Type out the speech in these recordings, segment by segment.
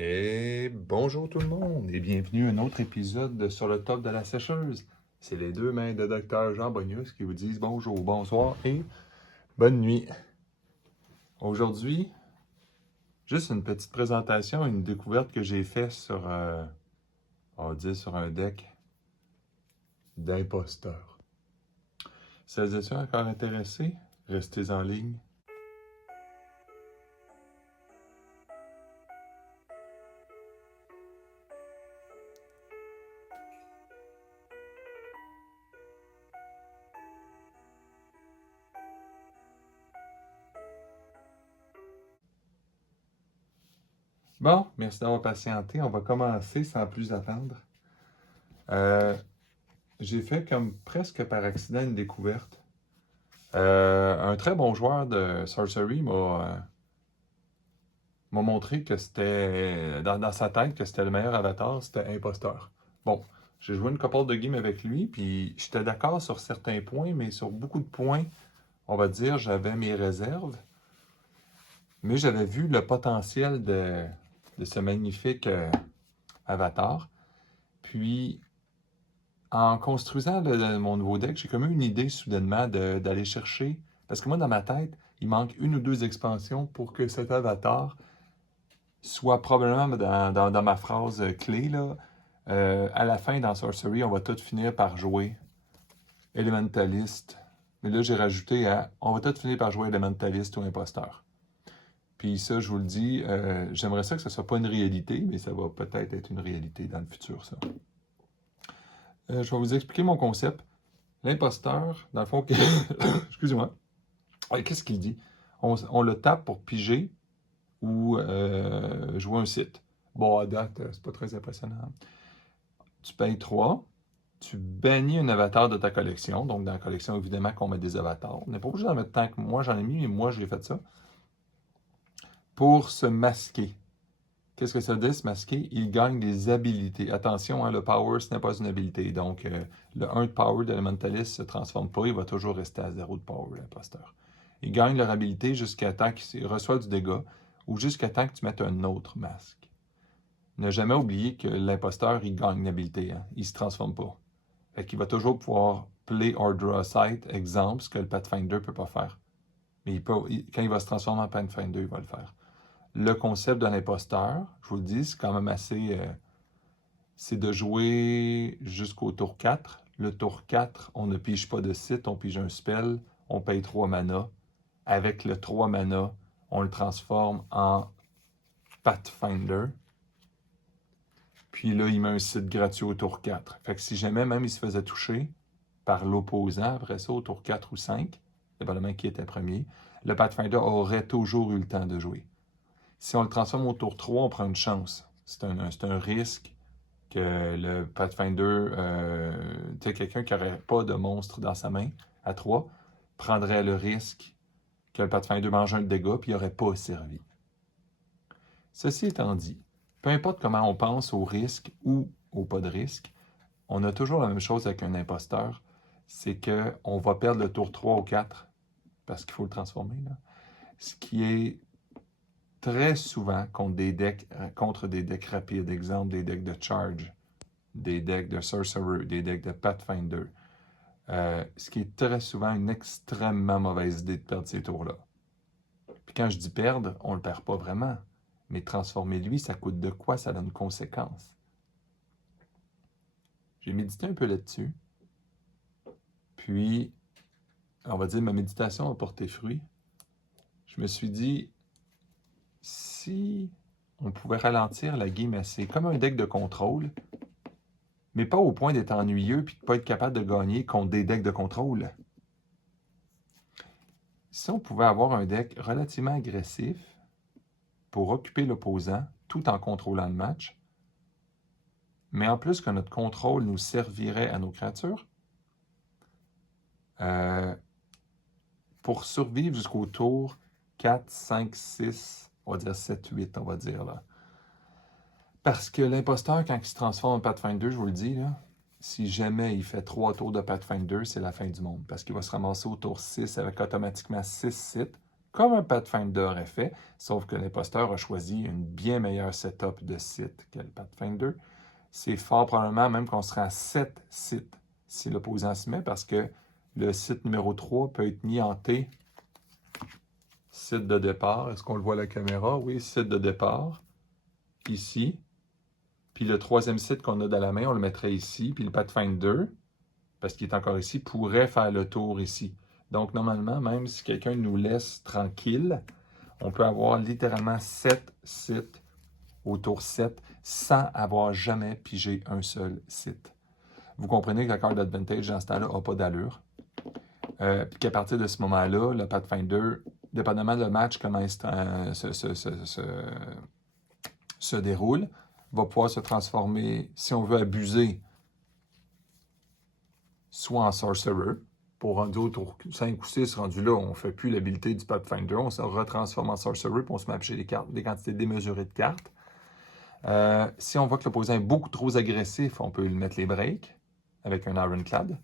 Et bonjour tout le monde et bienvenue à un autre épisode de Sur le top de la sécheuse. C'est les deux mains de Dr Jean Bonius qui vous disent bonjour, bonsoir et bonne nuit. Aujourd'hui, juste une petite présentation, une découverte que j'ai faite sur, on va dire sur un deck d'imposteurs. Si vous êtes encore intéressés, restez en ligne. Bon, merci d'avoir patienté. On va commencer sans plus attendre. J'ai fait comme presque par accident une découverte. Un très bon joueur de Sorcery m'a montré que c'était, dans sa tête, que c'était le meilleur avatar, c'était imposteur. Bon, j'ai joué une couple de games avec lui, puis j'étais d'accord sur certains points, mais sur beaucoup de points, on va dire, j'avais mes réserves. Mais j'avais vu le potentiel de ce magnifique avatar. Puis, en construisant mon nouveau deck, j'ai comme eu une idée soudainement d'aller chercher. Parce que moi, dans ma tête, il manque une ou deux expansions pour que cet avatar soit probablement dans ma phrase clé. Là, à la fin, dans Sorcery, on va tout finir par jouer Elementalist. Mais là, j'ai rajouté on va tout finir par jouer Elementalist ou Imposteur. Puis ça, je vous le dis, j'aimerais ça que ce ne soit pas une réalité, mais ça va peut-être être une réalité dans le futur, ça. Je vais vous expliquer mon concept. L'imposteur, dans le fond, excusez-moi, qu'est-ce qu'il dit? On le tape pour piger ou jouer un site. Bon, à date, c'est pas très impressionnant. Tu payes 3, tu bannis un avatar de ta collection. Donc, dans la collection, évidemment, qu'on met des avatars. On n'est pas obligé d'en mettre tant que moi, j'en ai mis, mais moi, j'ai fait ça. Pour se masquer. Qu'est-ce que ça veut dire, se masquer? Il gagne des habilités. Attention, hein, le power, ce n'est pas une habilité. Donc, le 1 de power de l'Elementalist ne se transforme pas. Il va toujours rester à 0 de power, l'imposteur. Ils gagnent leur habilité jusqu'à temps qu'ils reçoivent du dégât ou jusqu'à temps que tu mettes un autre masque. Ne jamais oublier que l'imposteur, il gagne une habilité. Hein? Il ne se transforme pas. Fait qu'il va toujours pouvoir play or draw a sight, exemple, ce que le Pathfinder ne peut pas faire. Mais quand il va se transformer en Pathfinder, il va le faire. Le concept de l'imposteur, je vous le dis, c'est quand même assez... c'est de jouer jusqu'au tour 4. Le tour 4, on ne pige pas de site, on pige un spell, on paye 3 mana. Avec le 3 mana, on le transforme en Pathfinder. Puis là, il met un site gratuit au tour 4. Fait que si jamais même il se faisait toucher par l'opposant, après ça, au tour 4 ou 5, dépendamment qui était premier, le Pathfinder aurait toujours eu le temps de jouer. Si on le transforme au tour 3, on prend une chance. C'est un risque que le Pathfinder, tu sais, quelqu'un qui n'aurait pas de monstre dans sa main, à 3, prendrait le risque que le Pathfinder mange un dégât puis il n'aurait pas servi. Ceci étant dit, peu importe comment on pense au risque ou au pas de risque, on a toujours la même chose avec un imposteur, c'est qu'on va perdre le tour 3 ou 4 parce qu'il faut le transformer, là. Ce qui est très souvent contre des decks rapides, exemple des decks de Charge, des decks de Sorcerer, des decks de Pathfinder. Ce qui est très souvent une extrêmement mauvaise idée de perdre ces tours-là. Puis quand je dis perdre, on ne le perd pas vraiment. Mais transformer lui, ça coûte de quoi? Ça donne une conséquence. J'ai médité un peu là-dessus. Puis, on va dire, ma méditation a porté fruit. Je me suis dit, si on pouvait ralentir la game assez, comme un deck de contrôle, mais pas au point d'être ennuyeux puis de ne pas être capable de gagner contre des decks de contrôle. Si on pouvait avoir un deck relativement agressif pour occuper l'opposant tout en contrôlant le match, mais en plus que notre contrôle nous servirait à nos créatures, pour survivre jusqu'au tour 4, 5, 6, on va dire 7, 8, on va dire là. Parce que l'imposteur, quand il se transforme en Pathfinder, je vous le dis, là, si jamais il fait 3 tours de Pathfinder, c'est la fin du monde. Parce qu'il va se ramasser au tour 6 avec automatiquement 6 sites. comme un Pathfinder aurait fait, sauf que l'imposteur a choisi une bien meilleure setup de site que le Pathfinder. C'est fort probablement même qu'on sera à 7 sites si l'opposant se met, parce que le site numéro 3 peut être mis en T. Site de départ, est-ce qu'on le voit à la caméra? Oui, site de départ, ici. Puis le troisième site qu'on a dans la main, on le mettrait ici. Puis le Pathfinder, parce qu'il est encore ici, pourrait faire le tour ici. Donc, normalement, même si quelqu'un nous laisse tranquille, on peut avoir littéralement 7 sites au tour 7 sans avoir jamais pigé un seul site. Vous comprenez que la carte d'advantage dans ce temps-là n'a pas d'allure. Puis qu'à partir de ce moment-là, le Pathfinder, dépendamment du match, comment il se déroule, va pouvoir se transformer, si on veut abuser, soit en Sorcerer, pour rendu au tour 5 ou 6, rendu là, on ne fait plus l'habilité du Pathfinder, on se retransforme en Sorcerer, puis on se met à piger des quantités démesurées de cartes. Si on voit que l'opposant est beaucoup trop agressif, on peut lui mettre les breaks avec un Ironclad.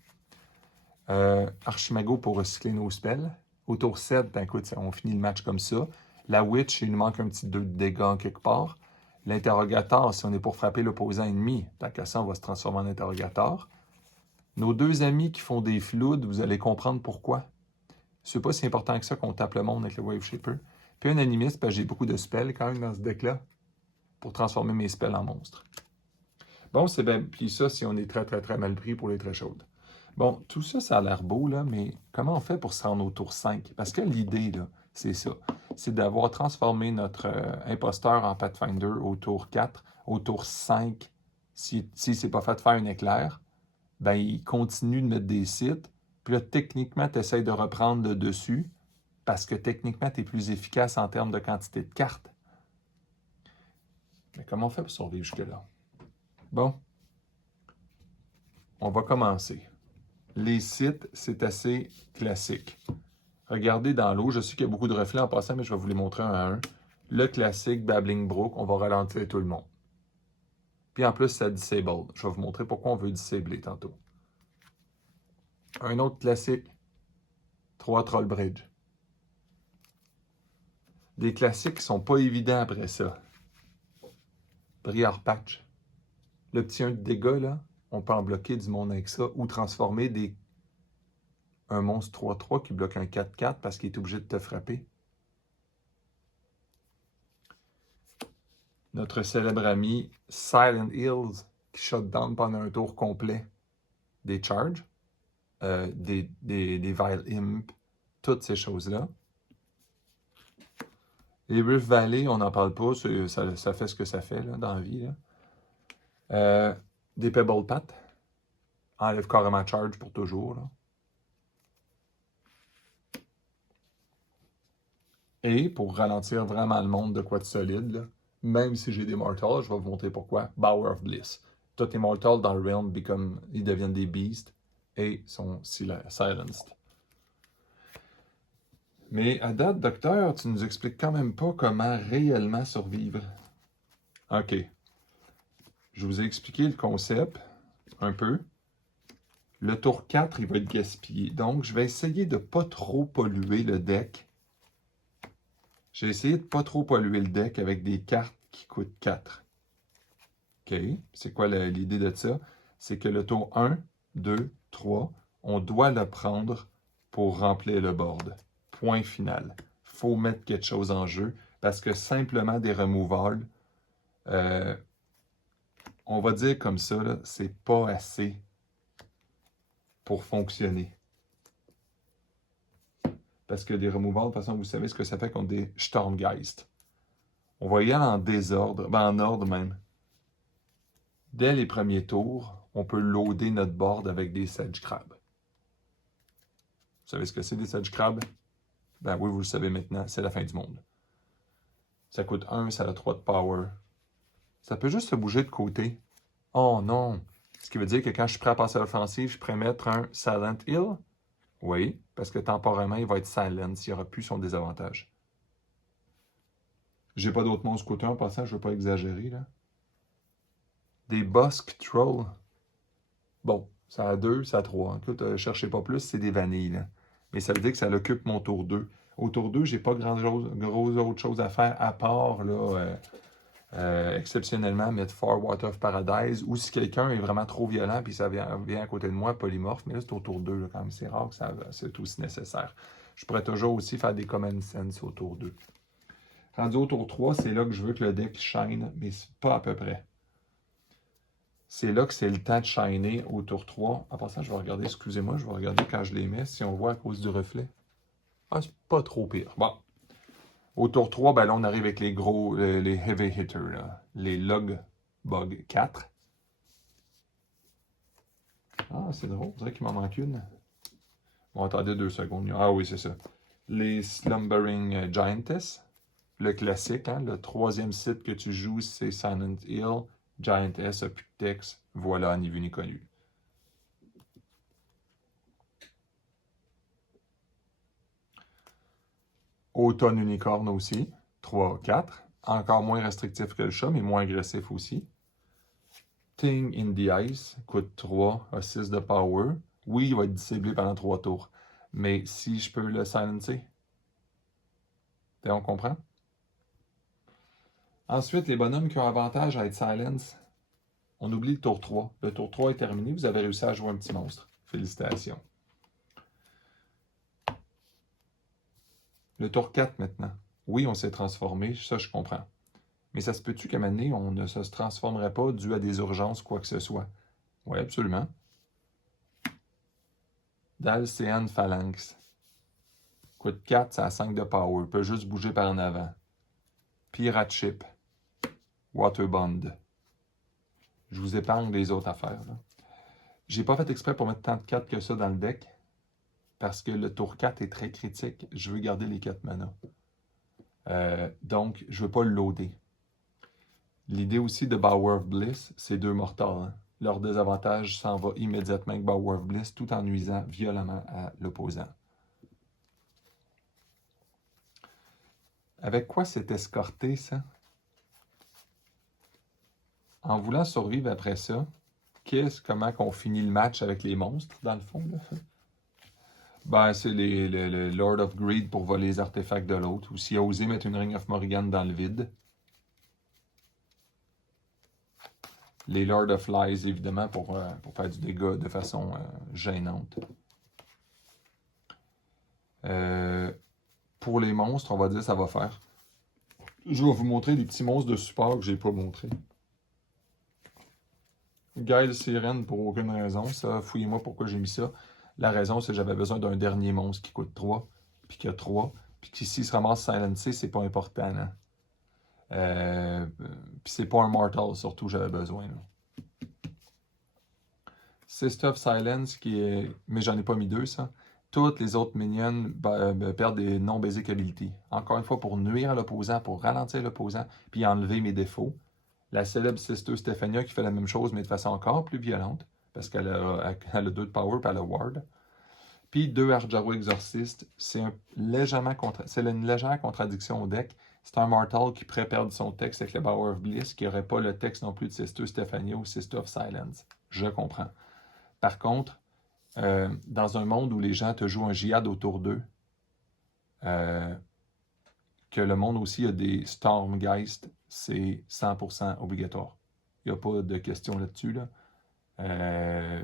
Archimago pour recycler nos spells. Au tour 7, ben écoute, on finit le match comme ça. La Witch, il nous manque un petit 2 de dégâts quelque part. L'interrogateur, si on est pour frapper l'opposant ennemi, tant qu'à ça, on va se transformer en interrogateur. Nos deux amis qui font des floudes, vous allez comprendre pourquoi. C'est pas si important que ça qu'on tape le monde avec le Wave Shaper. Puis un animiste, parce que j'ai beaucoup de spells quand même dans ce deck-là, pour transformer mes spells en monstres. Bon, c'est bien. Puis ça, si on est très, très, très mal pris pour les très chaudes. Bon, tout ça, ça a l'air beau, là, mais comment on fait pour se rendre au tour 5? Parce que l'idée, là, c'est ça. C'est d'avoir transformé notre imposteur en Pathfinder au tour 4. Au tour 5, si c'est pas fait de faire un éclair, ben il continue de mettre des sites. Puis là, techniquement, tu essaies de reprendre le dessus parce que techniquement, tu es plus efficace en termes de quantité de cartes. Mais comment on fait pour survivre jusque-là? Bon, on va commencer. Les sites, c'est assez classique. Regardez dans l'eau, je sais qu'il y a beaucoup de reflets en passant, mais je vais vous les montrer un à un. Le classique Babbling Brook, on va ralentir tout le monde. Puis en plus, ça disable. Je vais vous montrer pourquoi on veut disabler tantôt. Un autre classique, 3 Troll Bridge. Des classiques qui sont pas évidents après ça. Briar Patch. Le petit 1 de dégâts, là, on peut en bloquer du monde avec ça ou transformer un monstre 3-3 qui bloque un 4-4 parce qu'il est obligé de te frapper. Notre célèbre ami Silent Hills qui shut down pendant un tour complet des charges, des Vile Imp, toutes ces choses-là. Les Rift Valley, on n'en parle pas, ça fait ce que ça fait là, dans la vie. Là. Des Pebble Pat, enlève carrément charge pour toujours. Là. Et pour ralentir vraiment le monde de quoi de solide, là, même si j'ai des Mortals, je vais vous montrer pourquoi. Bower of Bliss. Tous les Mortals dans le Realm, ils deviennent des Beasts et sont silenced. Mais à date, docteur, tu nous expliques quand même pas comment réellement survivre. OK. Je vous ai expliqué le concept un peu. Le tour 4, il va être gaspillé. Donc, je vais essayer de ne pas trop polluer le deck. J'ai essayé de ne pas trop polluer le deck avec des cartes qui coûtent 4. OK. C'est quoi l'idée de ça? C'est que le tour 1, 2, 3, on doit le prendre pour remplir le board. Point final. Il faut mettre quelque chose en jeu parce que simplement des removals, on va dire comme ça, c'est pas assez pour fonctionner. Parce que des removals, de toute façon, vous savez ce que ça fait contre des Stormgeist. On va y aller en désordre, en ordre même. Dès les premiers tours, on peut loader notre board avec des Sedge Crabs. Vous savez ce que c'est des Sedge Crabs? Ben oui, vous le savez maintenant, c'est la fin du monde. Ça coûte 1, ça a 3 de power. Ça peut juste se bouger de côté. Oh non! Ce qui veut dire que quand je suis prêt à passer à l'offensive, je pourrais mettre un Silent Hill? Oui, parce que temporairement, il va être silent s'il n'y aura plus son désavantage. J'ai pas d'autres monstres côté en passant, je ne veux pas exagérer. Là. Des Bosque Trolls. Bon, ça a 2, ça a 3. Écoute, cherchez pas plus, c'est des vanilles. Là. Mais ça veut dire que ça l'occupe mon tour 2. Au tour 2, j'ai pas gros autre chose à faire à part là, exceptionnellement mettre Far Water of Paradise, ou si quelqu'un est vraiment trop violent puis ça vient à côté de moi, polymorphe, mais là c'est au tour 2, là, quand même, c'est rare que c'est aussi nécessaire. Je pourrais toujours aussi faire des common sense au tour 2. Rendu au tour 3, c'est là que je veux que le deck shine, mais c'est pas à peu près. C'est là que c'est le temps de shiner au tour 3. En passant, je vais regarder, excusez-moi, je vais regarder quand je les mets, si on voit à cause du reflet. Ah, c'est pas trop pire. Bon. Au tour 3, ben là, on arrive avec les gros, les heavy hitters, là. Les Log Bug 4. Ah, c'est drôle, on dirait qu'il m'en manque une. Bon, attendez 2 secondes. Ah oui, c'est ça. Les Slumbering Giantess. Le classique, hein, le troisième site que tu joues, c'est Silent Hill. Giantess, a plus de texte. Voilà, ni vu ni connu. Automne Unicorne aussi. 3, 4. Encore moins restrictif que le chat, mais moins agressif aussi. Thing in the Ice coûte 3, a 6 de power. Oui, il va être disciplé pendant 3 tours. Mais si je peux le silencer, on comprend? Ensuite, les bonhommes qui ont avantage à être silence, on oublie le tour 3. Le tour 3 est terminé, vous avez réussi à jouer un petit monstre. Félicitations. Le tour 4 maintenant. Oui, on s'est transformé, ça je comprends. Mais ça se peut-tu qu'à un moment donné, on ne se transformerait pas dû à des urgences, quoi que ce soit? Oui, absolument. Dalcéan Phalanx. Coûte 4, ça a 5 de power. Peut juste bouger par en avant. Pirate Ship. Waterbond. Je vous épargne les autres affaires. J'ai pas fait exprès pour mettre tant de 4 que ça dans le deck. Parce que le tour 4 est très critique. Je veux garder les 4 mana. Donc, je veux pas le loader. L'idée aussi de Bower of Bliss, c'est 2 mortals. Hein. Leur désavantage s'en va immédiatement avec Bower of Bliss tout en nuisant violemment à l'opposant. Avec quoi c'est escorté, ça? En voulant survivre après ça, comment qu'on finit le match avec les monstres, dans le fond? Là? Ben, c'est le Lord of Greed pour voler les artefacts de l'autre. Ou s'il a osé mettre une Ring of Morrigan dans le vide. Les Lord of Lies, évidemment, pour faire du dégât de façon gênante. Pour les monstres, on va dire ça va faire. Je vais vous montrer des petits monstres de support que j'ai pas montrés. Guide Sirène pour aucune raison. Ça, fouillez-moi pourquoi j'ai mis ça. La raison, c'est que j'avais besoin d'un dernier monstre qui coûte 3, puis qui a 3, puis qui s'il se ramasse silencé, c'est pas important. Puis c'est pas un mortal, surtout, j'avais besoin. Là. Sister of Silence, qui est... mais j'en ai pas mis 2, ça. Toutes les autres minions perdent des non-basic abilities. Encore une fois, pour nuire à l'opposant, pour ralentir l'opposant, puis enlever mes défauts. La célèbre Sister Stephania qui fait la même chose, mais de façon encore plus violente, parce qu'elle a 2 de power et elle a ward. Puis 2 Arjaro Exorcist, c'est une légère contradiction au deck. C'est un Mortal qui pourrait perdre son texte avec le Bower of Bliss, qui n'aurait pas le texte non plus de Sister Stephania ou Sister of Silence. Je comprends. Par contre, dans un monde où les gens te jouent un Jihad autour d'eux, que le monde aussi a des Stormgeist, c'est 100% obligatoire. Il n'y a pas de question là-dessus. Là.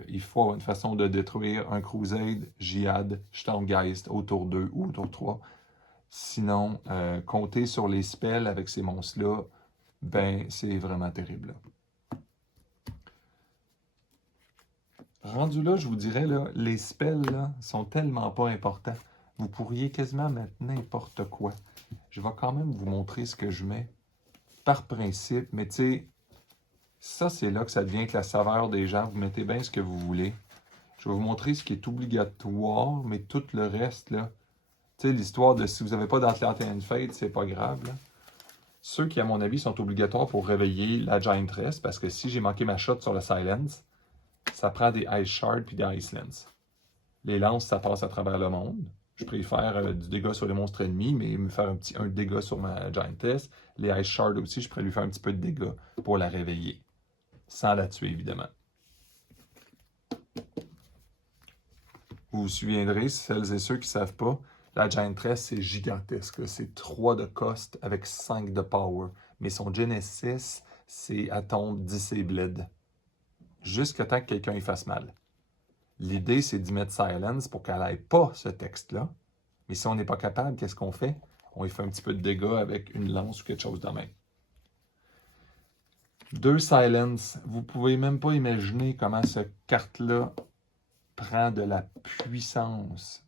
Il faut avoir une façon de détruire un Crusade, Jihad, Stormgeist autour 2 ou autour 3. Sinon, compter sur les spells avec ces monstres-là, ben, c'est vraiment terrible. Là. Rendu là, je vous dirais, là, les spells là, sont tellement pas importants. Vous pourriez quasiment mettre n'importe quoi. Je vais quand même vous montrer ce que je mets par principe, mais tu sais, ça c'est là que ça devient avec la saveur des gens. Vous mettez bien ce que vous voulez. Je vais vous montrer ce qui est obligatoire, mais tout le reste, là, tu sais, l'histoire de si vous n'avez pas d'Atlantic and Fate, c'est pas grave. Là. Ceux qui, à mon avis, sont obligatoires pour réveiller la Giantress, parce que si j'ai manqué ma shot sur le Silence, ça prend des Ice Shards puis des Ice Lance. Les lances, ça passe à travers le monde. Je préfère du dégât sur les monstres ennemis, mais me faire un dégât sur ma Giantess. Les Ice Shards aussi, je pourrais lui faire un petit peu de dégâts pour la réveiller. Sans la tuer, évidemment. Vous vous souviendrez, celles et ceux qui ne savent pas, La Giantress, c'est gigantesque, là. C'est 3 de cost avec 5 de power. Mais son Genesis, c'est elle tombe Disablet. Jusqu'à temps que quelqu'un y fasse mal. L'idée, c'est d'y mettre Silence pour qu'elle n'ait pas ce texte-là. Mais si on n'est pas capable, qu'est-ce qu'on fait? On y fait un petit peu de dégâts avec une lance ou quelque chose de même. 2 Silence. Vous pouvez même pas imaginer comment cette carte-là prend de la puissance,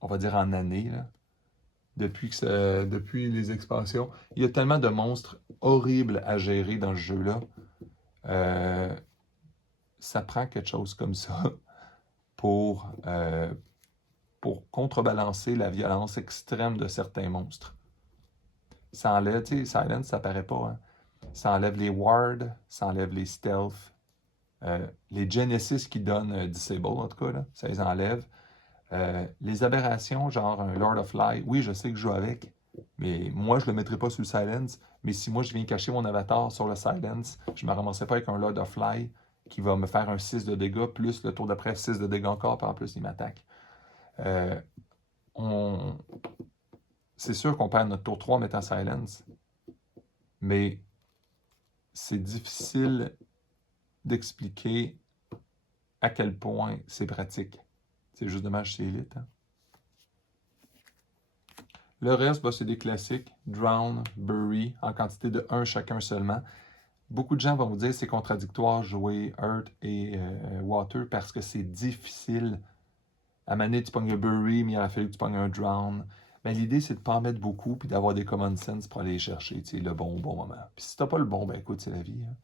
on va dire en années, là, depuis les expansions. Il y a tellement de monstres horribles à gérer dans ce jeu-là. Ça prend quelque chose comme ça pour contrebalancer la violence extrême de certains monstres. Ça enlève, tu sais, Silence, ça paraît pas, hein? Ça enlève les wards, ça enlève les stealth. Les Genesis qui donnent Disable, en tout cas, là, ça les enlève. Les aberrations, genre un Lord of Light, oui, je sais que je joue avec, mais moi, je ne le mettrai pas sur le Silence. Mais si moi, je viens cacher mon avatar sur le Silence, je ne me ramasserai pas avec un Lord of Light qui va me faire un 6 de dégâts, plus le tour d'après 6 de dégâts encore, puis en plus, il m'attaque. C'est sûr qu'on perd notre tour 3 en mettant Silence, mais c'est difficile d'expliquer à quel point c'est pratique. C'est juste dommage, c'est élite. Hein? Le reste, bah, c'est des classiques. Drown, Bury, en quantité de 1 chacun seulement. Beaucoup de gens vont vous dire que c'est contradictoire jouer Earth et Water parce que c'est difficile. À un moment donné, tu pognes un Bury, mais il aurait fallu que tu pognes un Drown. Mais l'idée, c'est de ne pas en mettre beaucoup et d'avoir des common sense pour aller chercher le bon moment. Puis si tu n'as pas le bon, ben écoute, c'est la vie. Hein?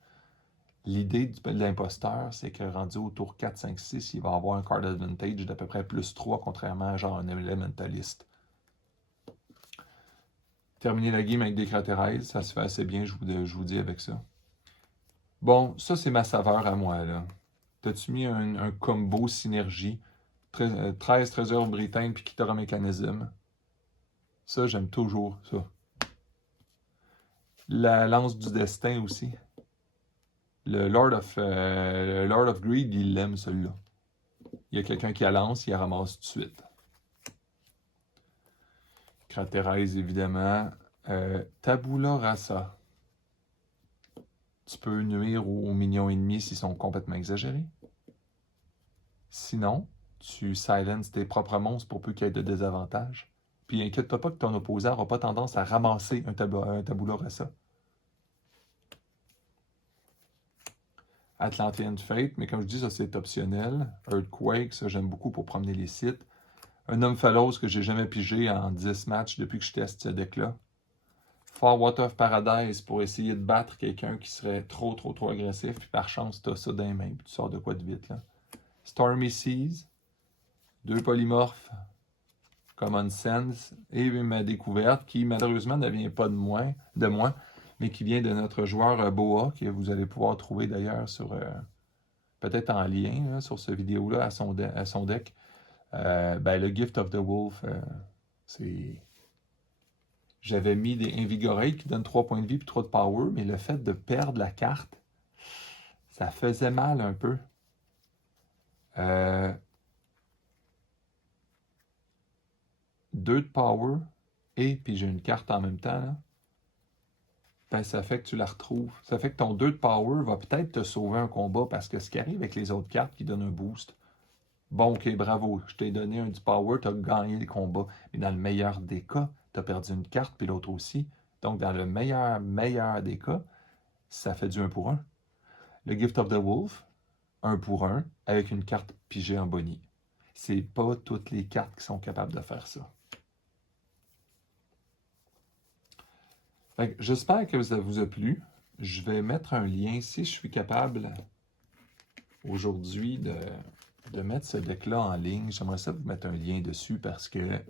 L'idée de l'imposteur, c'est que rendu au tour 4, 5, 6, il va avoir un card advantage d'à peu près plus 3, contrairement à genre un elementaliste. Terminer la game avec des cratérises, ça se fait assez bien, je vous dis avec ça. Bon, ça c'est ma saveur à moi, là. T'as-tu mis un combo synergie, 13 trésors britanniques puis Kitara mécanisme? Ça, j'aime toujours ça. La lance du destin aussi. Le Lord of Greed, il l'aime, celui-là. Il y a quelqu'un qui la lance, il la ramasse tout de suite. Cratérize, évidemment. Tabula rasa. Tu peux nuire aux minions ennemis s'ils sont complètement exagérés. Sinon, tu silences tes propres monstres pour peu qu'il y ait de désavantages. Puis inquiète-toi pas que ton opposant n'aura pas tendance à ramasser un tabula rasa. Atlantean Fate, mais comme je dis, ça c'est optionnel. Earthquake, ça j'aime beaucoup pour promener les sites. Un Omphalos que j'ai jamais pigé en 10 matchs depuis que je teste ce deck-là. Far Water of Paradise pour essayer de battre quelqu'un qui serait trop agressif, puis par chance, tu as ça dans les mains, puis tu sors de quoi de vite, là. Stormy Seas, 2 polymorphes, Common Sense, et ma découverte, qui malheureusement ne vient pas de moi, mais qui vient de notre joueur Boa, que vous allez pouvoir trouver d'ailleurs sur peut-être en lien là, sur cette vidéo-là à son deck. Ben, le Gift of the Wolf, c'est... J'avais mis des Invigorate qui donnent 3 points de vie et 3 de power, mais le fait de perdre la carte, ça faisait mal un peu. 2 de power, et puis j'ai une carte en même temps, là. Ben, ça fait que tu la retrouves. Ça fait que ton 2 de power va peut-être te sauver un combat, parce que ce qui arrive avec les autres cartes qui donnent un boost, bon, ok, bravo, je t'ai donné un du power, tu as gagné les combats. Mais dans le meilleur des cas, tu as perdu une carte, puis l'autre aussi. Donc, dans le meilleur des cas, ça fait du 1 pour 1. Le Gift of the Wolf, 1 pour 1, avec une carte pigée en boni. C'est pas toutes les cartes qui sont capables de faire ça. J'espère que ça vous a plu. Je vais mettre un lien, si je suis capable, aujourd'hui, de mettre ce deck-là en ligne. J'aimerais ça vous mettre un lien dessus parce que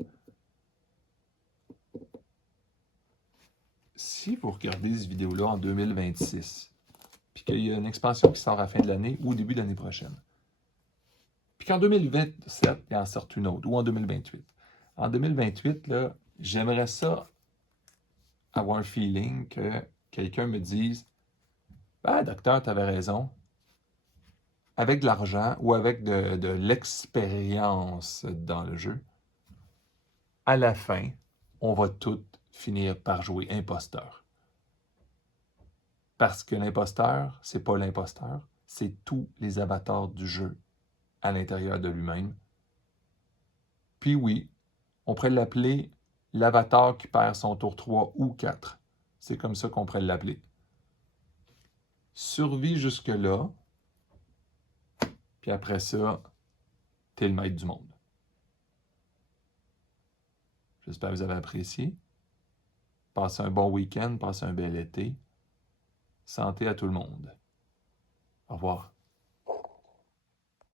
si vous regardez cette vidéo-là en 2026, puis qu'il y a une expansion qui sort à la fin de l'année ou au début de l'année prochaine, puis qu'en 2027, il en sort une autre, ou en 2028. En 2028, là, j'aimerais ça avoir un feeling que quelqu'un me dise « Ah, docteur, tu avais raison. » Avec de l'argent ou avec de l'expérience dans le jeu, à la fin, on va tous finir par jouer imposteur. Parce que l'imposteur, c'est pas l'imposteur, c'est tous les avatars du jeu à l'intérieur de lui-même. Puis oui, on pourrait l'appeler l'avatar qui perd son tour 3 ou 4. C'est comme ça qu'on pourrait l'appeler. Survie jusque-là, puis après ça, t'es le maître du monde. J'espère que vous avez apprécié. Passez un bon week-end, passez un bel été. Santé à tout le monde. Au revoir.